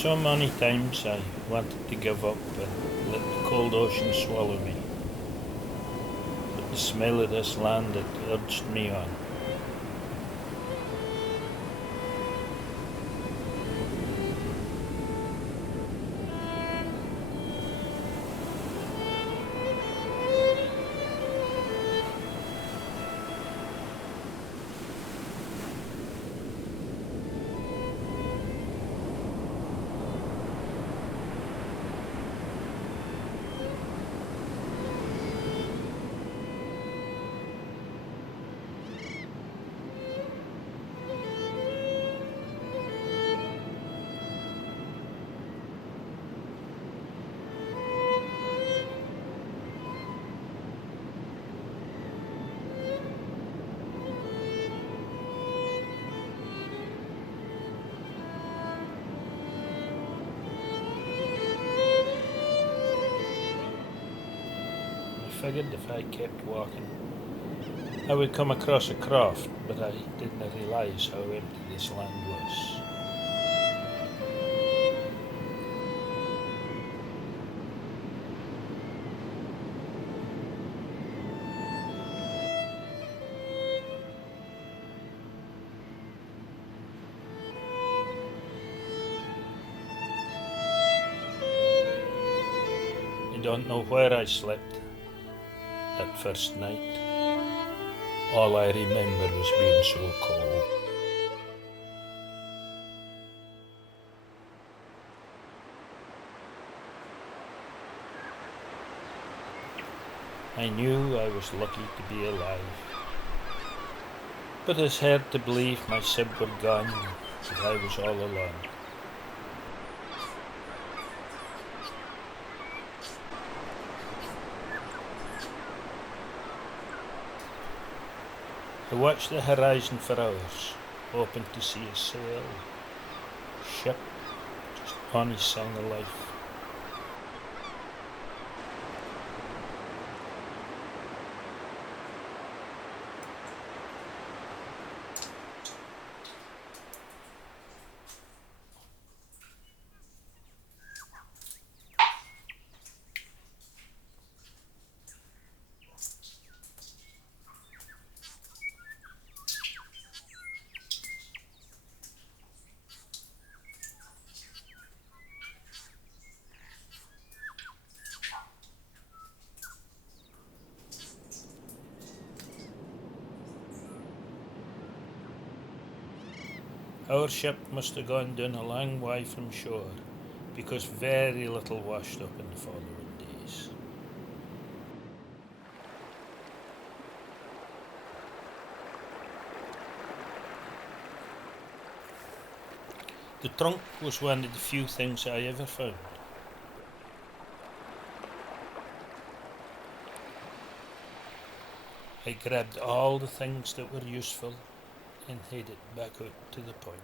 So many times I wanted to give up and let the cold ocean swallow me, but the smell of this land had urged me on. I figured if I kept walking, I would come across a craft, but I didn't realise how empty this land was. I don't know where I slept that first night. All I remember was being so cold. I knew I was lucky to be alive, but it's hard to believe my Sib were gone and that I was all alone. I watched the horizon for hours, hoping to see a sail, ship, just on his sign of life. Our ship must have gone down a long way from shore, because very little washed up in the following days. The trunk was one of the few things I ever found. I grabbed all the things that were useful and headed back out to the point.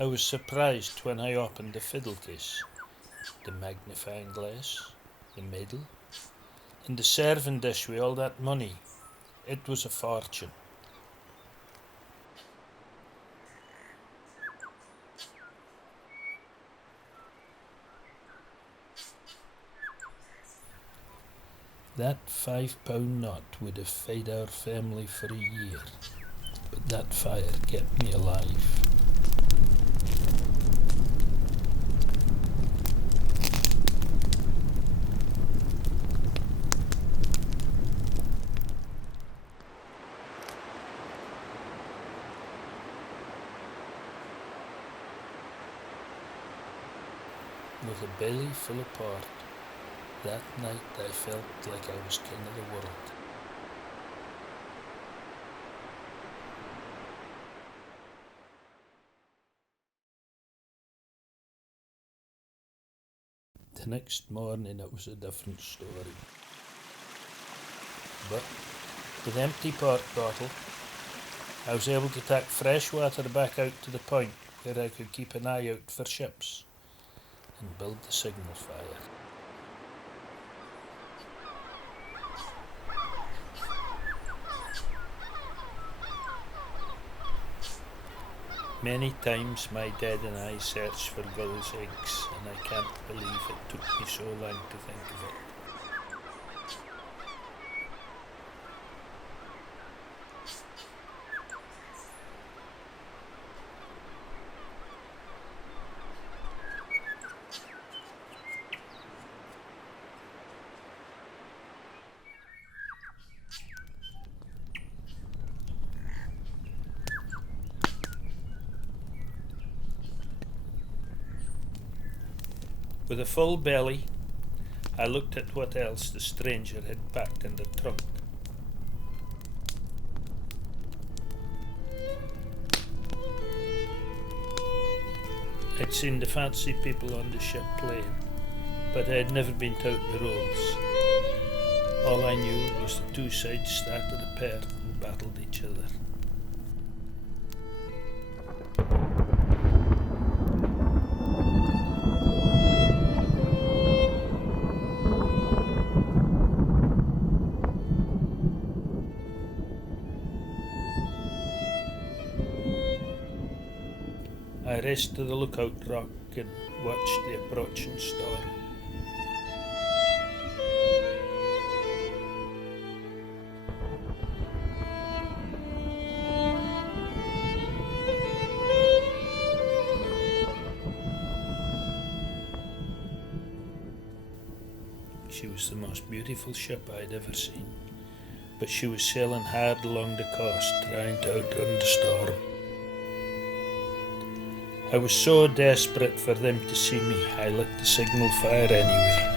I was surprised when I opened the fiddle case, the magnifying glass, the medal, and the serving dish with all that money. It was a fortune. That £5 note would have fed our family for a year, but that fire kept me alive. with a belly full of pork. That night I felt like I was king of the world. The next morning it was a different story. But with the empty pork bottle, I was able to take fresh water back out to the point where I could keep an eye out for ships and build the signal fire. Many times my dad and I searched for gulls' eggs, and I can't believe it took me so long to think of it. With a full belly, I looked at what else the stranger had packed in the trunk. I'd seen the fancy people on the ship playing, but I had never been taught the rules. All I knew was the two sides started a pair and battled each other. I raced to the lookout rock and watched the approaching storm. She was the most beautiful ship I'd ever seen, but she was sailing hard along the coast, trying to outrun the storm. I was so desperate for them to see me, I lit the signal fire anyway.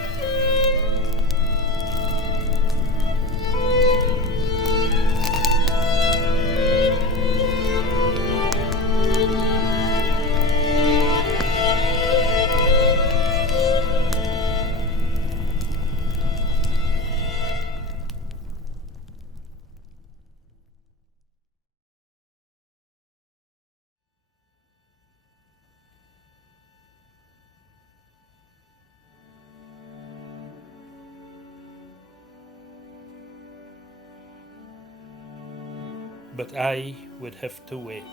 But I would have to wait.